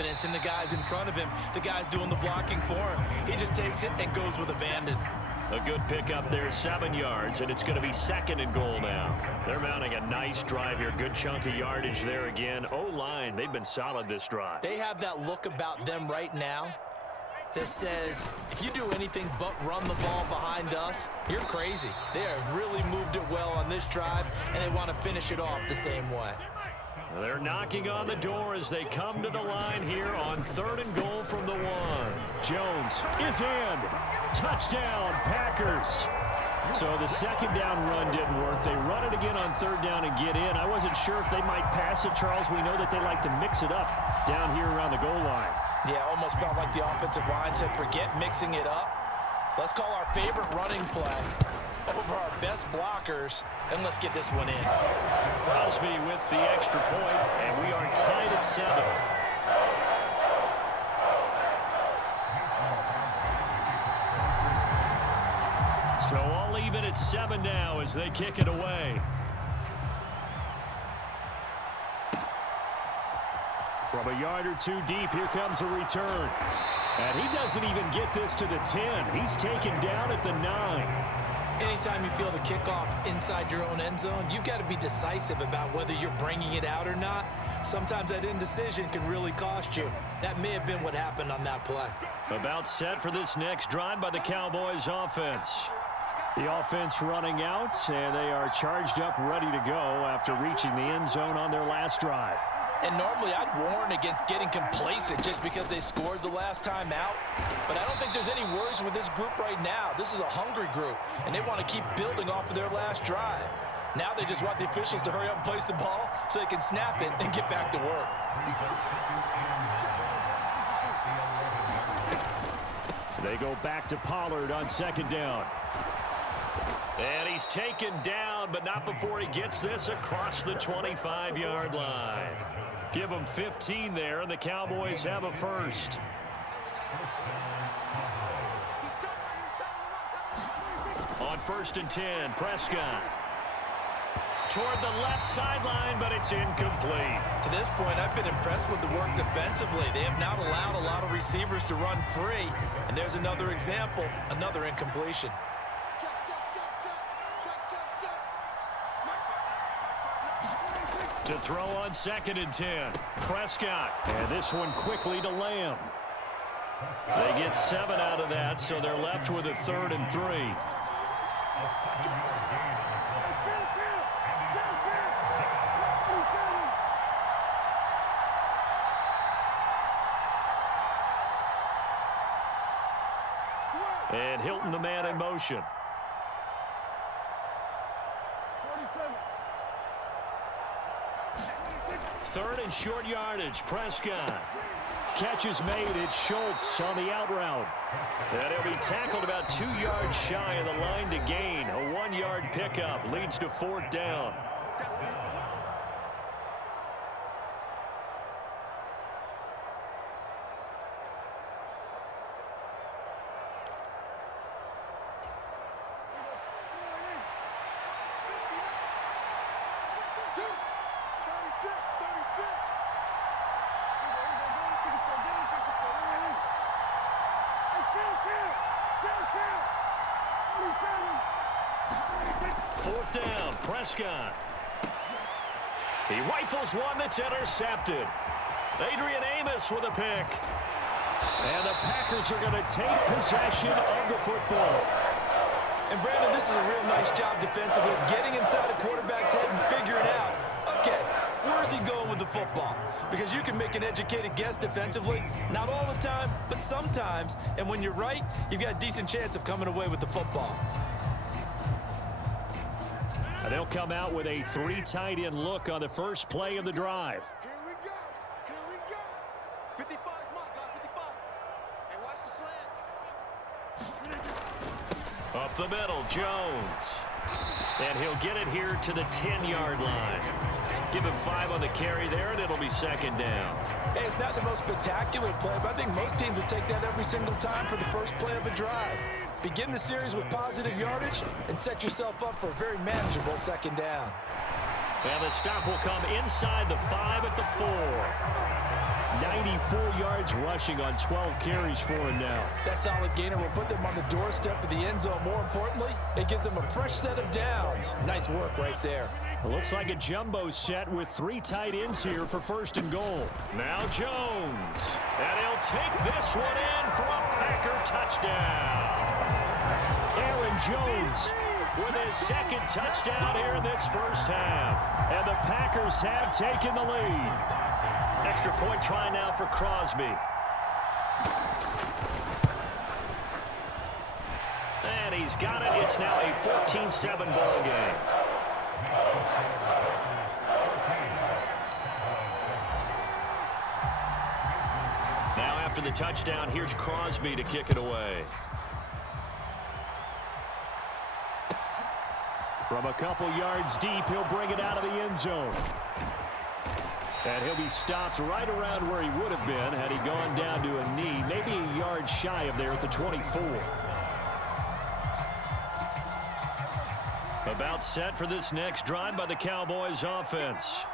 confidence in the guys in front of him, the guys doing the blocking for him. He just takes it and goes with abandon. A good pickup there, 7 yards, and it's going to be 2nd and goal now. They're mounting a nice drive here. Good chunk of yardage there again. O-line, they've been solid this drive. They have that look about them right now that says, if you do anything but run the ball behind us, you're crazy. They have really moved it well on this drive, and they want to finish it off the same way. They're knocking on the door as they come to the line here on 3rd and goal from the 1. Jones is in. Touchdown, Packers. So the 2nd down run didn't work. They run it again on 3rd down and get in. I wasn't sure if they might pass it, Charles. We know that they like to mix it up down here around the goal line. Yeah, almost felt like the offensive line said, forget mixing it up. Let's call our favorite running play over our best blockers, and let's get this one in. Crosby with the extra point, and we are tied at 7. So all even at 7 now as they kick it away. From a yard or 2 deep, here comes a return. And he doesn't even get this to the 10. He's taken down at the 9. Anytime you feel the kickoff inside your own end zone, you've got to be decisive about whether you're bringing it out or not. Sometimes that indecision can really cost you. That may have been what happened on that play. About set for this next drive by the Cowboys offense. The offense running out, and they are charged up, ready to go after reaching the end zone on their last drive. And normally I'd warn against getting complacent just because they scored the last time out. But I don't think there's any worries with this group right now. This is a hungry group, and they want to keep building off of their last drive. Now they just want the officials to hurry up and place the ball so they can snap it and get back to work. They go back to Pollard on 2nd down. And he's taken down, but not before he gets this across the 25-yard line. Give him 15 there, and the Cowboys have a first. On 1st and 10, Prescott. Toward the left sideline, but it's incomplete. To this point, I've been impressed with the work defensively. They have not allowed a lot of receivers to run free. And there's another example, another incompletion. To throw on 2nd and 10. Prescott. And this one quickly to Lamb. They get 7 out of that, so they're left with a 3rd and 3. And Hilton, the man in motion. Third and short yardage. Prescott. Catch is made. It's Schultz on the out route. And he'll be tackled about 2 yards shy of the line to gain. A 1-yard pickup leads to 4th down. Fourth down, Prescott. He rifles one that's intercepted. Adrian Amos with a pick. And the Packers are going to take possession of the football. And Brandon, this is a real nice job defensively of getting inside a quarterback's head and figuring out, okay, where's he going with the football? Because you can make an educated guess defensively, not all the time, but sometimes. And when you're right, you've got a decent chance of coming away with the football. And they'll come out with a 3 tight end look on the first play of the drive. Here we go. Here we go. 55 mark, guys, 55. Hey, watch the slant. Up the middle, Jones. And he'll get it here to the 10-yard line. Give him 5 on the carry there, and it'll be 2nd down. Hey, it's not the most spectacular play, but I think most teams would take that every single time for the first play of a drive. Begin the series with positive yardage and set yourself up for a very manageable 2nd down. And the stop will come inside the 5 at the 4. 94 yards rushing on 12 carries for him now. That solid gainer will put them on the doorstep of the end zone. More importantly, it gives them a fresh set of downs. Nice work right there. It looks like a jumbo set with 3 tight ends here for 1st and goal. Now Jones. And he'll take this one in for a Packer touchdown. Aaron Jones with his 2nd touchdown here in this first half. And the Packers have taken the lead. Extra point try now for Crosby. And he's got it. It's now a 14-7 ball game. Now after the touchdown, here's Crosby to kick it away. From a couple yards deep, he'll bring it out of the end zone. And he'll be stopped right around where he would have been had he gone down to a knee, maybe a yard shy of there at the 24. About set for this next drive by the Cowboys offense.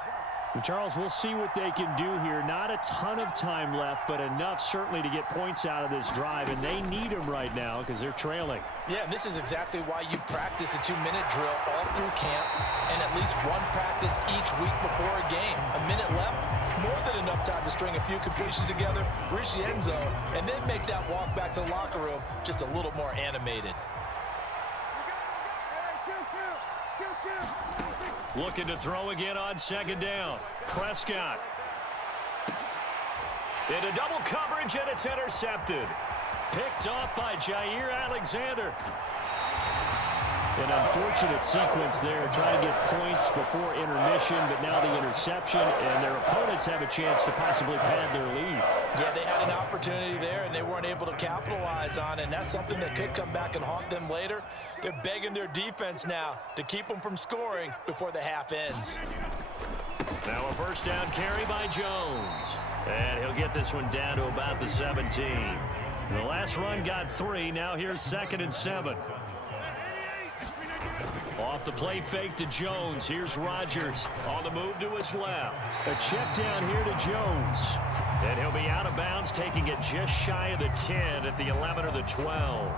Well, Charles, we'll see what they can do here. Not a ton of time left, but enough certainly to get points out of this drive, and they need them right now because they're trailing. Yeah, and this is exactly why you practice a 2-minute drill all through camp and at least one practice each week before a game. A minute left, more than enough time to string a few completions together, reach the end zone, and then make that walk back to the locker room just a little more animated. Looking to throw again on 2nd down. Prescott. Into double coverage, and it's intercepted. Picked off by Jair Alexander. An unfortunate sequence there, trying to get points before intermission, but now the interception, and their opponents have a chance to possibly pad their lead. Yeah, they had an opportunity there, and they weren't able to capitalize on it, and that's something that could come back and haunt them later. They're begging their defense now to keep them from scoring before the half ends. Now a 1st down carry by Jones. And he'll get this one down to about the 17. The last run got 3. Now here's 2nd and 7. Off the play fake to Jones. Here's Rodgers on the move to his left. A check down here to Jones. And he'll be out of bounds, taking it just shy of the 10 at the 11 or the 12.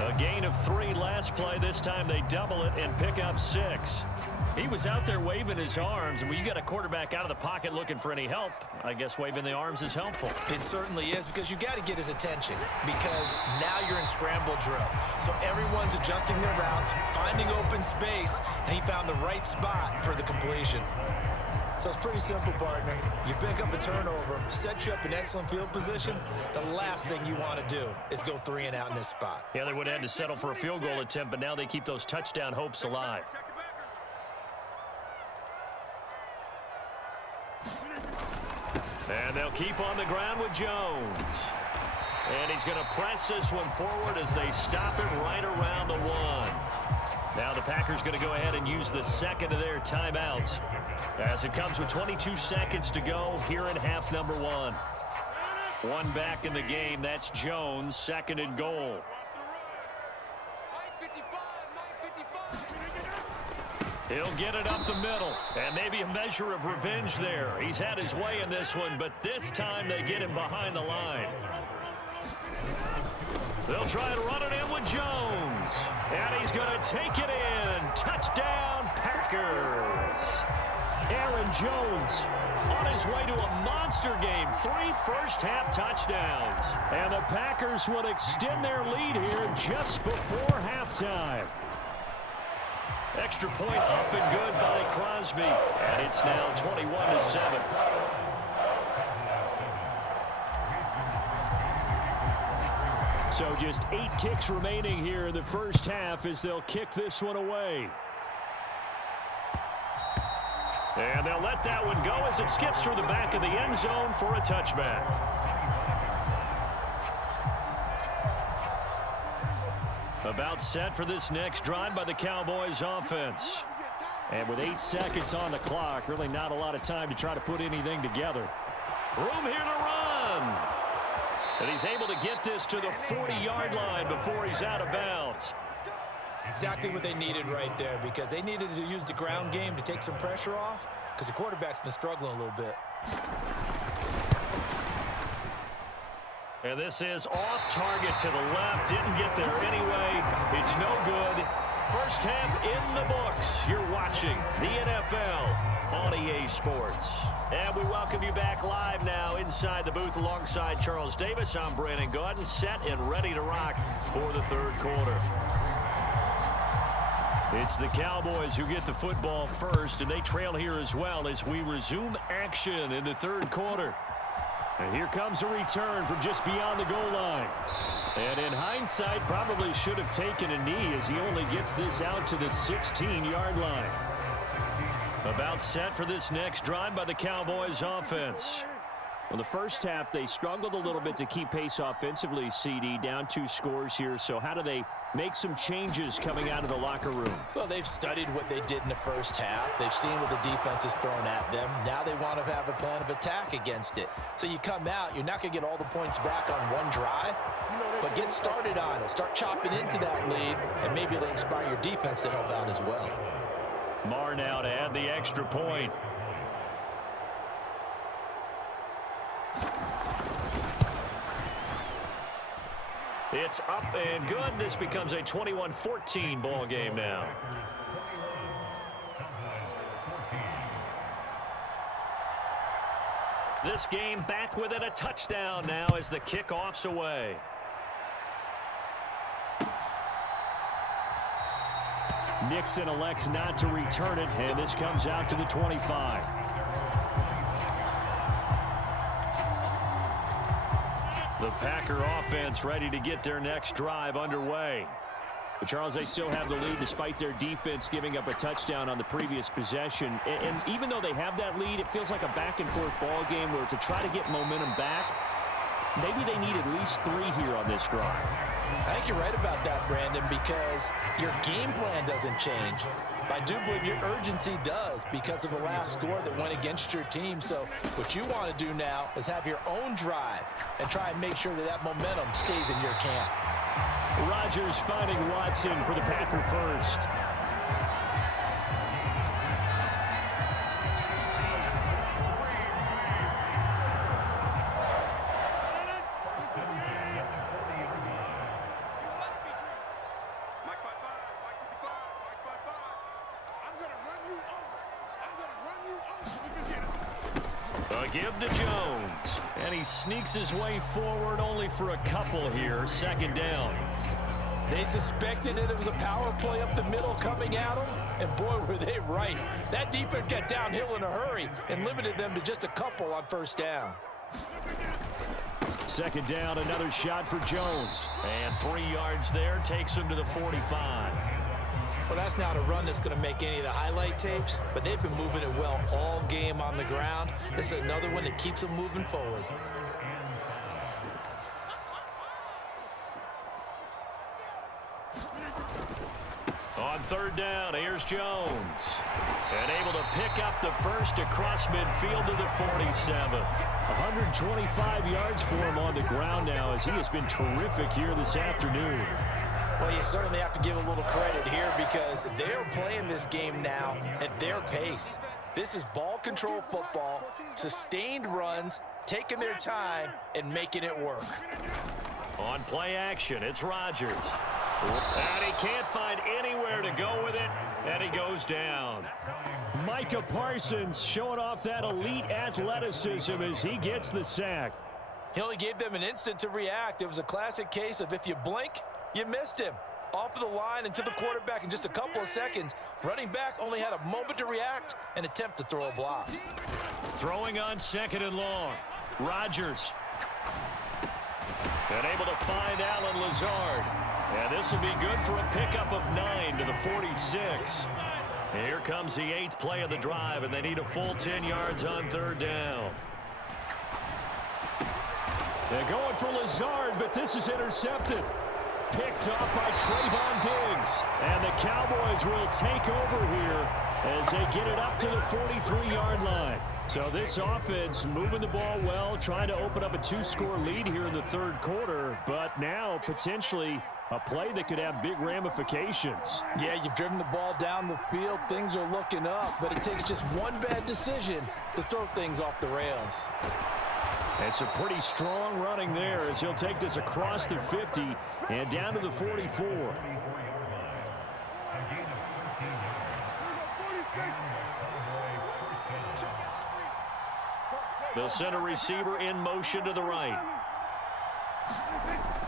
A gain of 3 last play. This time they double it and pick up 6. He was out there waving his arms, and when you got a quarterback out of the pocket looking for any help, I guess waving the arms is helpful. It certainly is, because you got to get his attention, because now you're in scramble drill. So everyone's adjusting their routes, finding open space, and he found the right spot for the completion. So it's pretty simple, partner. You pick up a turnover, set you up in excellent field position. The last thing you want to do is go 3 and out in this spot. Yeah, they would have had to settle for a field goal attempt, but now they keep those touchdown hopes alive. And they'll keep on the ground with Jones. And he's going to press this one forward as they stop it right around the 1. Now the Packers going to go ahead and use the 2nd of their timeouts as it comes with 22 seconds to go here in half number 1. 1 back in the game. That's Jones, 2nd and goal. He'll get it up the middle, and maybe a measure of revenge there. He's had his way in this one, but this time they get him behind the line. They'll try and run it in with Jones, and he's going to take it in. Touchdown, Packers. Aaron Jones on his way to a monster game. 3 first-half touchdowns. And the Packers would extend their lead here just before halftime. Extra point up and good by Crosby. And it's now 21-7. So just 8 ticks remaining here in the first half as they'll kick this one away. And they'll let that one go as it skips through the back of the end zone for a touchback. About set for this next drive by the Cowboys offense. And with 8 seconds on the clock, really not a lot of time to try to put anything together. Room here to run. And he's able to get this to the 40-yard line before he's out of bounds. Exactly what they needed right there, because they needed to use the ground game to take some pressure off, because the quarterback's been struggling a little bit. And this is off target to the left. Didn't get there anyway. It's no good. First half in the books. You're watching the NFL on EA Sports. And we welcome you back live now inside the booth alongside Charles Davis. I'm Brandon Gaudin, set and ready to rock for the third quarter. It's the Cowboys who get the football first, and they trail here as well as we resume action in the third quarter. And here comes a return from just beyond the goal line. And in hindsight, probably should have taken a knee as he only gets this out to the 16-yard line. About set for this next drive by the Cowboys offense. Well, the first half, they struggled a little bit to keep pace offensively, CD, down 2 scores here. So how do they make some changes coming out of the locker room? Well, they've studied what they did in the first half. They've seen what the defense has thrown at them. Now they want to have a plan of attack against it. So you come out, you're not going to get all the points back on one drive, but get started on it. Start chopping into that lead, and maybe it'll inspire your defense to help out as well. Marr now to add the extra point. It's up and good. This becomes a 21-14 ball game now. This game back within a touchdown now as the kickoff's away. Nixon elects not to return it, and this comes out to the 25. The Packer offense ready to get their next drive underway. But Charles, they still have the lead despite their defense giving up a touchdown on the previous possession. And even though they have that lead, it feels like a back-and-forth ball game where to try to get momentum back, maybe they need at least 3 here on this drive. I think you're right about that, Brandon, because your game plan doesn't change. I do believe your urgency does because of the last score that went against your team. So what you want to do now is have your own drive and try and make sure that that momentum stays in your camp. Rodgers finding Watson for the Packer first. Give to Jones, and he sneaks his way forward only for a couple here. Second down. They suspected that it was a power play up the middle coming at them, and boy, were they right. That defense got downhill in a hurry and limited them to just a couple on first down. Second down, another shot for Jones, and 3 yards there takes him to the 45. Well, that's not a run that's going to make any of the highlight tapes, but they've been moving it well all game on the ground. This is another one that keeps them moving forward. On third down, here's Jones. And able to pick up the first across midfield to the 47. 125 yards for him on the ground now as he has been terrific here this afternoon. Well, you certainly have to give a little credit here because they're playing this game now at their pace. This is ball control football, sustained runs, taking their time, and making it work. On play action, it's Rodgers. And he can't find anywhere to go with it, and he goes down. Micah Parsons showing off that elite athleticism as he gets the sack. He only gave them an instant to react. It was a classic case of if you blink, you missed him. Off of the line and to the quarterback in just a couple of seconds. Running back only had a moment to react and attempt to throw a block. Throwing on second and long. Rodgers. And able to find Allen Lazard. And this will be good for a pickup of 9 to the 46. Here comes the 8th play of the drive, and they need a full 10 yards on third down. They're going for Lazard, but this is intercepted. Picked up by Trayvon Diggs. And the Cowboys will take over here as they get it up to the 43-yard line. So this offense moving the ball well, trying to open up a 2-score lead here in the third quarter, but now potentially a play that could have big ramifications. Yeah, you've driven the ball down the field. Things are looking up, but it takes just one bad decision to throw things off the rails. It's a pretty strong running there as he'll take this across the 50 and down to the 44. They'll send a receiver in motion to the right.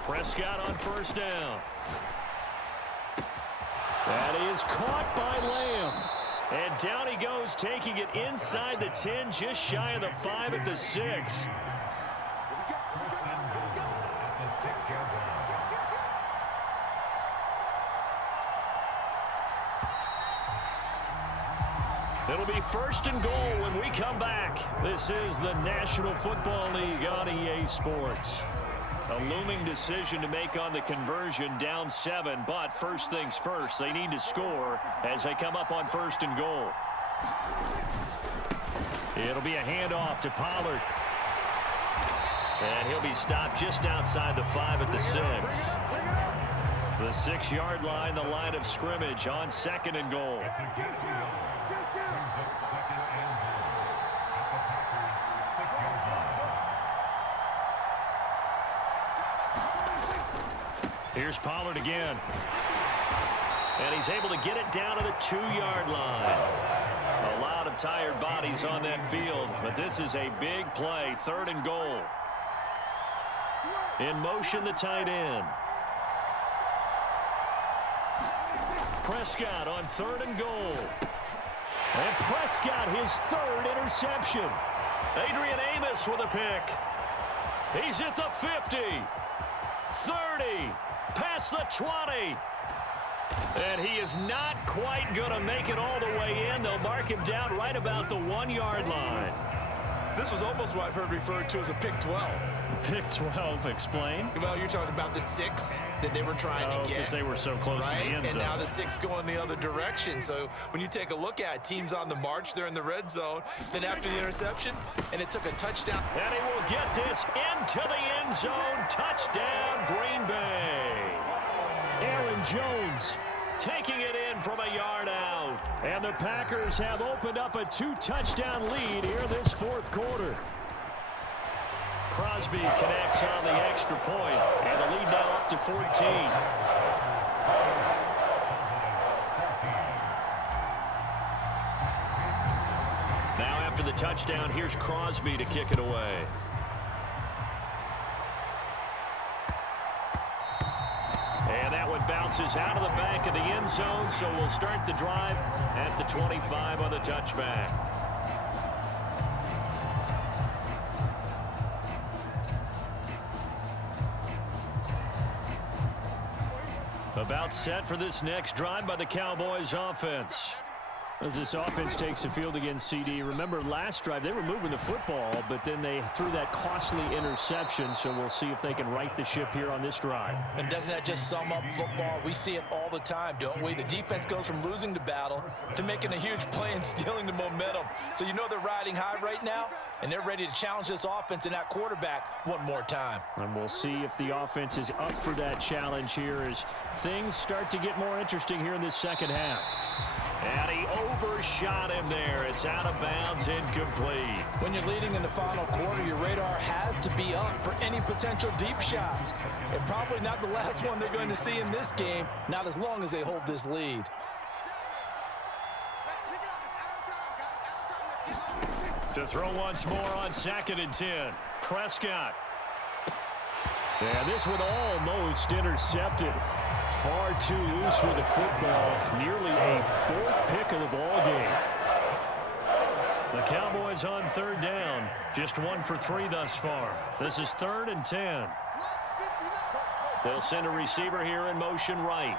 Prescott on first down. That is caught by Lamb. And down he goes, taking it inside the 10, just shy of the 5 at the 6. It'll be first and goal when we come back. This is the National Football League on EA Sports. A looming decision to make on the conversion, down 7, but first things first, they need to score as they come up on first and goal. It'll be a handoff to Pollard. And he'll be stopped just outside the 5 at the 6. The 6-yard line, the line of scrimmage on second and goal. Here's Pollard again. And he's able to get it down to the 2-yard line. A lot of tired bodies on that field, but this is a big play, third and goal. In motion, the tight end. Prescott on third and goal. And Prescott, his third interception. Adrian Amos with a pick. He's at the 50, 30, past the 20. And he is not quite going to make it all the way in. They'll mark him down right about the 1-yard line. This was almost what I've heard referred to as a pick 12. Pick 12, explain. Well, you're talking about the 6 that they were trying to get. Because they were so close to the end zone. And now the 6 going the other direction. So when you take a look at teams on the march, they're in the red zone. Then after the interception, and it took a touchdown. And he will get this into the end zone. Touchdown, Green Bay. Aaron Jones taking it in from a yard out. And the Packers have opened up a 2-touchdown lead here this fourth quarter. Crosby connects on the extra point, and the lead now up to 14. Now after the touchdown, here's Crosby to kick it away. And that one bounces out of the back of the end zone, so we'll start the drive at the 25 on the touchback. About set for this next drive by the Cowboys offense. As this offense takes the field against CD. Remember last drive they were moving the football, but then they threw that costly interception, so we'll see if they can right the ship here on this drive. And doesn't that just sum up football? We see it all the time, don't we? The defense goes from losing the battle to making a huge play and stealing the momentum. So you know they're riding high right now, and they're ready to challenge this offense and that quarterback one more time. And we'll see if the offense is up for that challenge here as things start to get more interesting here in this second half. And he overshot him there. It's out of bounds, incomplete. When you're leading in the final quarter, your radar has to be up for any potential deep shots. And probably not the last one they're going to see in this game, not as long as they hold this lead. To throw once more on 2nd and 10. Prescott. And this one almost intercepted. Far too loose with the football. Nearly a 4th pick of the ball game. The Cowboys on 3rd down. Just 1 for 3 thus far. This is 3rd and 10. They'll send a receiver here in motion right.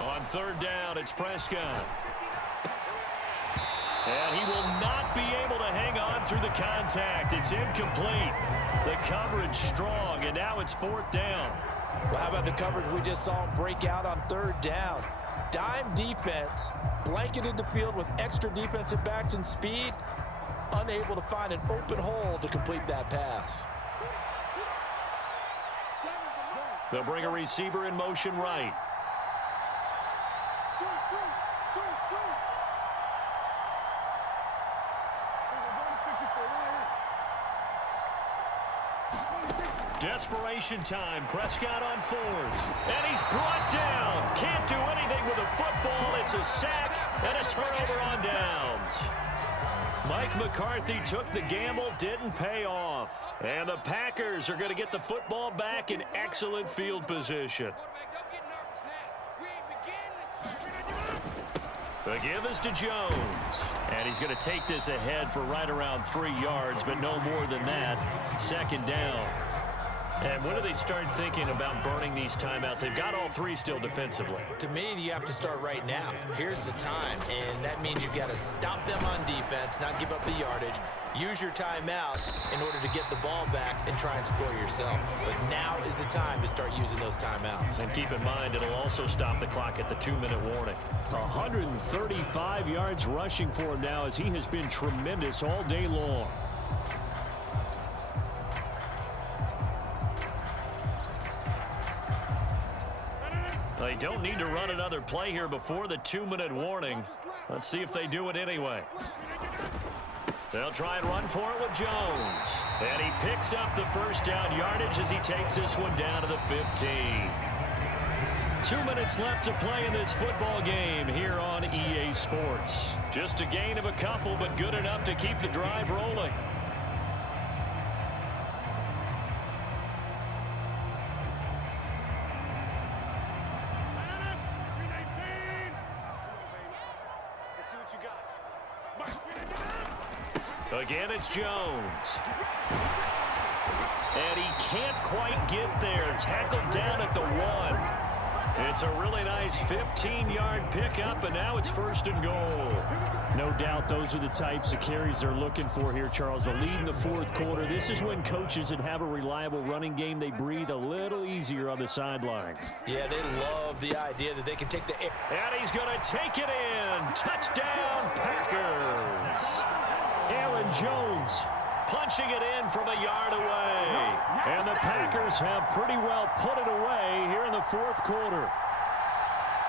On 3rd down, it's Prescott. And he will not be able to hang on through the contact. It's incomplete. The coverage strong, and now it's 4th down. Well, how about the coverage we just saw him break out on 3rd down? Dime defense, blanketed the field with extra defensive backs and speed, unable to find an open hole to complete that pass. They'll bring a receiver in motion right. Desperation time. Prescott on fourth. And he's brought down. Can't do anything with a football. It's a sack and a turnover on downs. Mike McCarthy took the gamble, didn't pay off. And the Packers are going to get the football back in excellent field position. The give is to Jones. And he's going to take this ahead for right around 3 yards, but no more than that. Second down. And when do they start thinking about burning these timeouts? They've got all 3 still defensively. To me, you have to start right now. Here's the time, and that means you've got to stop them on defense, not give up the yardage, use your timeouts in order to get the ball back and try and score yourself. But now is the time to start using those timeouts. And keep in mind, it'll also stop the clock at the 2-minute warning. 135 yards rushing for him now as he has been tremendous all day long. They don't need to run another play here before the 2-minute warning. Let's see if they do it anyway. They'll try and run for it with Jones. And he picks up the first down yardage as he takes this one down to the 15. 2 minutes left to play in this football game here on EA Sports. Just a gain of a couple, but good enough to keep the drive rolling. Again, it's Jones. And he can't quite get there. Tackled down at the 1. It's a really nice 15-yard pickup, and now it's 1st and goal. No doubt those are the types of carries they're looking for here, Charles. The lead in the 4th quarter. This is when coaches that have a reliable running game, they breathe a little easier on the sideline. Yeah, they love the idea that they can take the air. And he's going to take it in. Touchdown, Packers. Aaron Jones punching it in from a yard away. And the Packers have pretty well put it away here in the 4th quarter.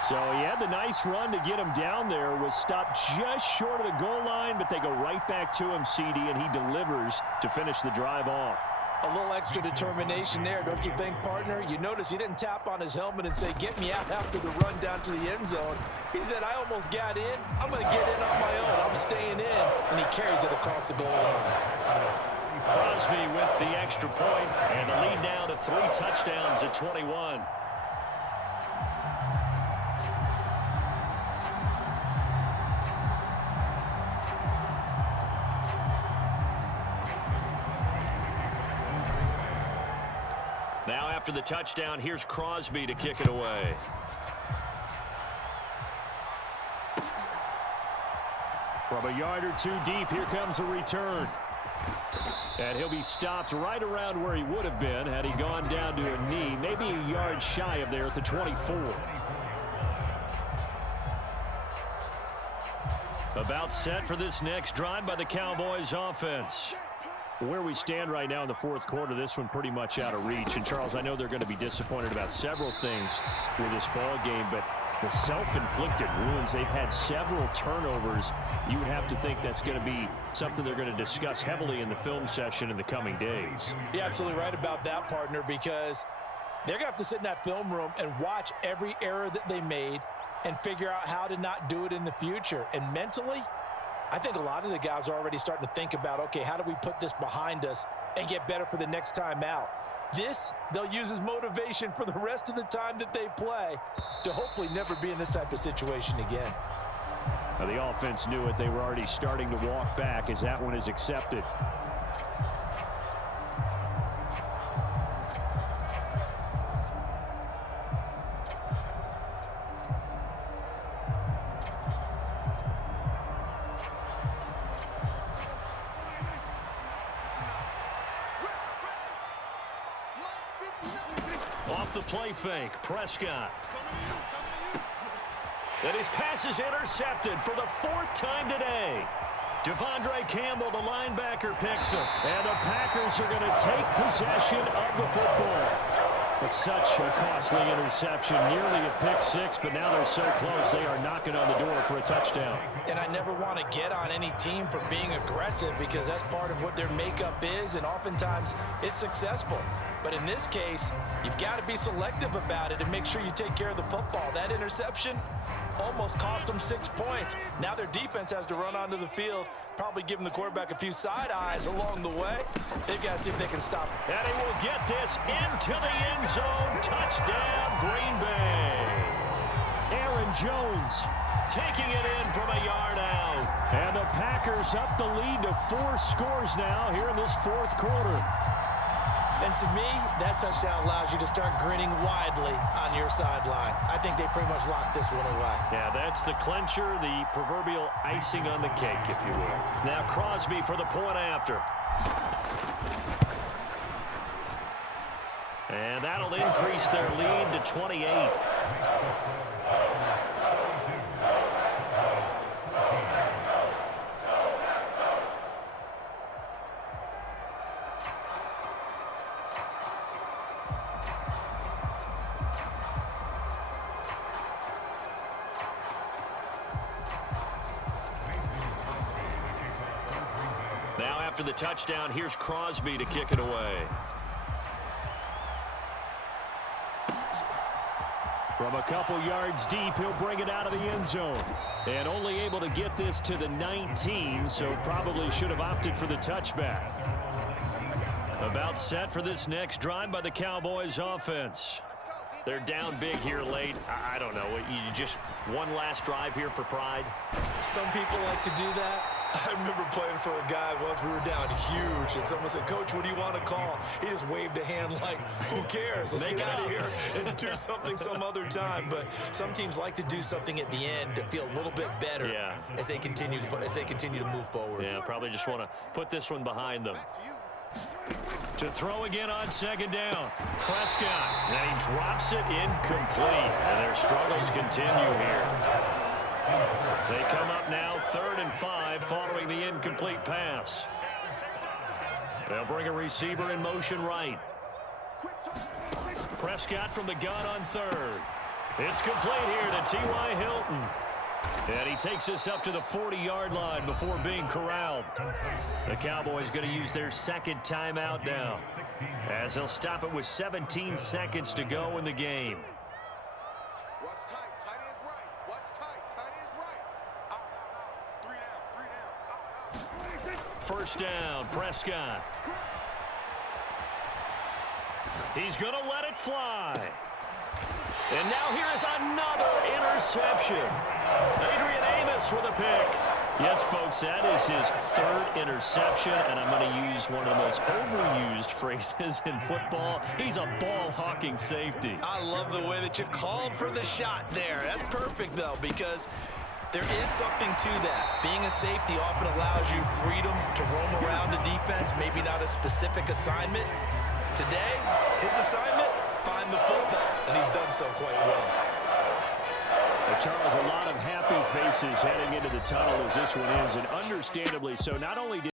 So he had the nice run to get him down there. Was stopped just short of the goal line, but they go right back to him, CD, and he delivers to finish the drive off. A little extra determination there, don't you think, partner? You notice he didn't tap on his helmet and say, get me out after the run down to the end zone. He said, I almost got in. I'm going to get in on my own. I'm staying in. And he carries it across the goal line. Crosby with the extra point, and the lead now to 3 touchdowns at 21. Now after the touchdown, here's Crosby to kick it away. From a yard or 2 deep, here comes a return. And he'll be stopped right around where he would have been had he gone down to a knee, maybe a yard shy of there at the 24. About set for this next drive by the Cowboys offense. Where we stand right now in the 4th quarter, this one pretty much out of reach. And, Charles, I know they're going to be disappointed about several things with this ball game, but the self-inflicted wounds, they've had several turnovers. You would have to think that's going to be something they're going to discuss heavily in the film session in the coming days. You're absolutely right about that, partner, because they're going to have to sit in that film room and watch every error that they made and figure out how to not do it in the future. And mentally, I think a lot of the guys are already starting to think about, okay, how do we put this behind us and get better for the next time out? This, they'll use as motivation for the rest of the time that they play to hopefully never be in this type of situation again. Now, the offense knew it. They were already starting to walk back as that one is accepted. Off the play fake, Prescott. And his pass is intercepted for the 4th time today. Devondre Campbell, the linebacker, picks him. And the Packers are going to take possession of the football. It's such a costly interception, nearly a pick 6, but now they're so close they are knocking on the door for a touchdown. And I never want to get on any team for being aggressive because that's part of what their makeup is, and oftentimes it's successful. But in this case, you've got to be selective about it and make sure you take care of the football. That interception almost cost them 6 points. Now their defense has to run onto the field, probably giving the quarterback a few side eyes along the way. They've got to see if they can stop it. And he will get this into the end zone. Touchdown, Green Bay. Aaron Jones taking it in from a yard out. And the Packers up the lead to 4 scores now here in this fourth quarter. And to me, that touchdown allows you to start grinning widely on your sideline. I think they pretty much locked this one away. Yeah, that's the clincher, the proverbial icing on the cake, if you will. Now Crosby for the point after. And that'll increase their lead to 28. Now after the touchdown, here's Crosby to kick it away. From a couple yards deep, he'll bring it out of the end zone. And only able to get this to the 19, so probably should have opted for the touchback. About set for this next drive by the Cowboys offense. They're down big here late. I don't know. You just one last drive here for pride? Some people like to do that. I remember playing for a guy once. We were down huge, and someone said, "Coach, what do you want to call?" He just waved a hand like, "Who cares? Let's get out of here and do something some other time." But some teams like to do something at the end to feel a little bit better as they continue to move forward. Yeah, probably just want to put this one behind them. To throw again on second down. Prescott, and he drops it incomplete. And their struggles continue here. They come up now 3rd and 5 following the incomplete pass. They'll bring a receiver in motion right. Prescott from the gun on 3rd. It's complete here to T.Y. Hilton. And he takes us up to the 40-yard line before being corralled. The Cowboys going to use their second timeout now, as they'll stop it with 17 seconds to go in the game. What's tight? Tight is right. What's tight? Tight is right. Out, out, out. 3 down, 3 down. Out. First down, Prescott. He's going to let it fly. And now here is another interception. Adrian Amos with a pick. Yes, folks, that is his 3rd interception, and I'm going to use one of the most overused phrases in football. He's a ball-hawking safety. I love the way that you called for the shot there. That's perfect, though, because there is something to that. Being a safety often allows you freedom to roam around the defense, maybe not a specific assignment. Today, his assignment, find the football, and he's done so quite well. Charles, a lot of happy faces heading into the tunnel as this one ends, and understandably so. Not only did